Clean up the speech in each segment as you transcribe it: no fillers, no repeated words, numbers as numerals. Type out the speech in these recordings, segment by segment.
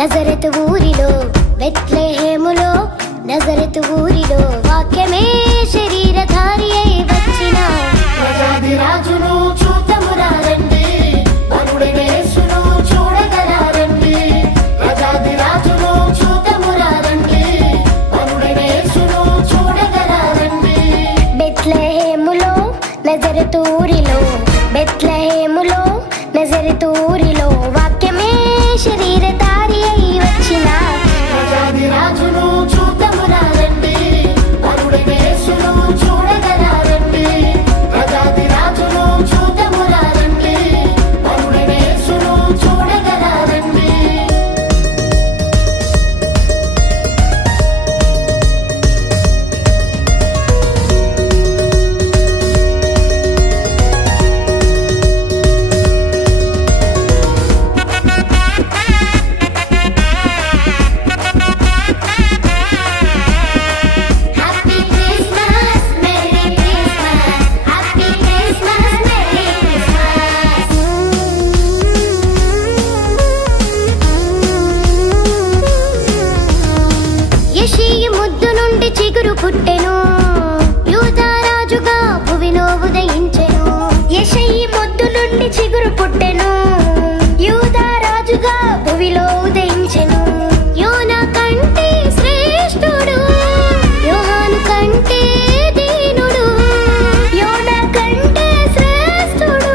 నజరతు ఊరిలో బెత్లెహేములో నజరతు ఊరిలో వాక్యమే శరీరధారి అయి వచ్చిన ప్రజాది రాజును చూతమురా రండి, వరుడైన యేసును చూడగలారండి. ప్రజాది రాజును చూతమురా రండి, వరుడైన యేసును చూడగలారండి. బెత్లెహేములో నజరతు ఊరిలో బెత్లెహేములో నజరతు ఊరిలో వాక్యమే శరీరధారి అయి వచ్చిన ప్రజాది రాజును చూతమురా రండి, వరుడైన యేసును చూడగలారండి. ప్రజాది రాజును చూతమురా రండి, వరుడైన యేసును చూడగలారండి. Happy Christmas merry Christmas happy Christmas merry Christmas యెషయి ముద్దు నుండి చిగురు పుట్టెను యూదా రాజుగా భువిలో ఉదయించెను యెషయి ముద్దు నుండి చిగురు పుట్టెను యూదా రాజుగా భువిలో ఉదయించెను యోనా కంటే శ్రేష్ఠుడు యోహాను కంటే దీనుడు యోనా కంటే శ్రేష్ఠుడు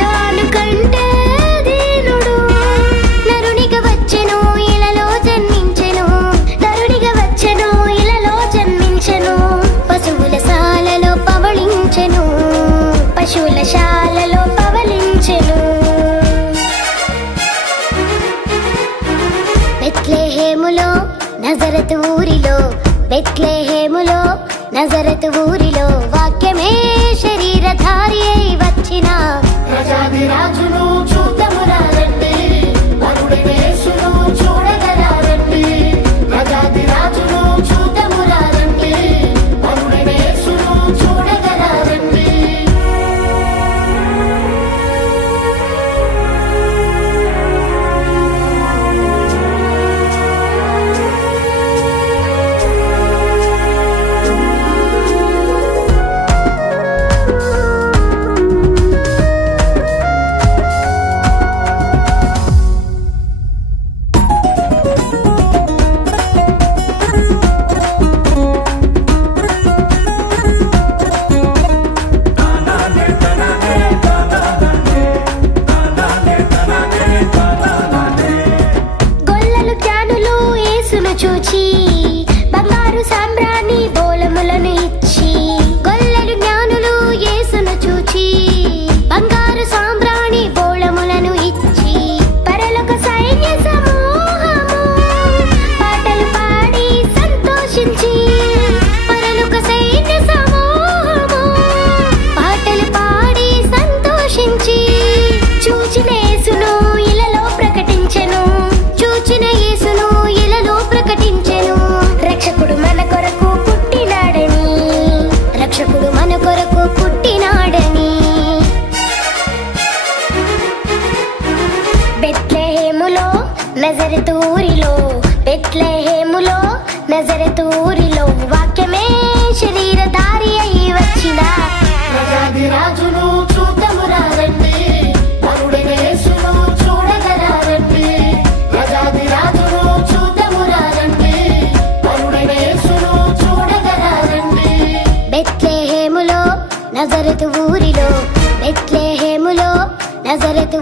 యోహాను కంటే దీనుడు నరునిగా వచ్చెను ఇలలో జన్మించెను నరునిగా వచ్చెను ఇలలో జన్మించెను పశువుల శాలలో పవళించెను పశువుల శాలలో పవళించెను బెత్లెహేములో నజరతు ఊరిలో బెత్లెహేములో నజరతు ఊరిలో వాక్యమే శరీరధారి అయి వచ్చిన ప్రజాది రాజును చూతమురా రండి, వరుడైన యేసును చూడగలారండి. ప్రజాది రాజును చూతమురా రండి, వరుడైన యేసును చూడగలారండి. గొల్లలు జ్ఞానులు యేసును చూచి బంగారు సాంబ్రాణి బోళములను ఇచ్చి గొల్లలు జ్ఞానులు యేసును చూచి బంగారు సాంబ్రాణి బోళములను ఇచ్చి పరలోక సైన్య సమూహము పాటలు పాడి సంతోషించి పరలోక సైన్య సమూహము పాటలు పాడి సంతోషించి చూచిన యేసును ఇలలో ప్రకటించెను చూచిన యేసును ఇలలో ప్రకటించెను రక్షకుడు మన కొరకు పుట్టినాడని రక్షకుడు మన కొరకు పుట్టినాడని బెత్లెహేములో నజరతు ఊరిలో బెత్లెహేములో నజరతు ఊరిలో వాక్యమే శరీరధారి అయి వచ్చిన ప్రజాది రాజును చూతమురా రండి, వరుడైన యేసును చూడగలారండి. ప్రజాది రాజును చూతమురా రండి, వరుడైన యేసును చూడగలారండి. బెత్లెహేములో నజరతు ఊరిలో బెత్లెహేములో నజరతు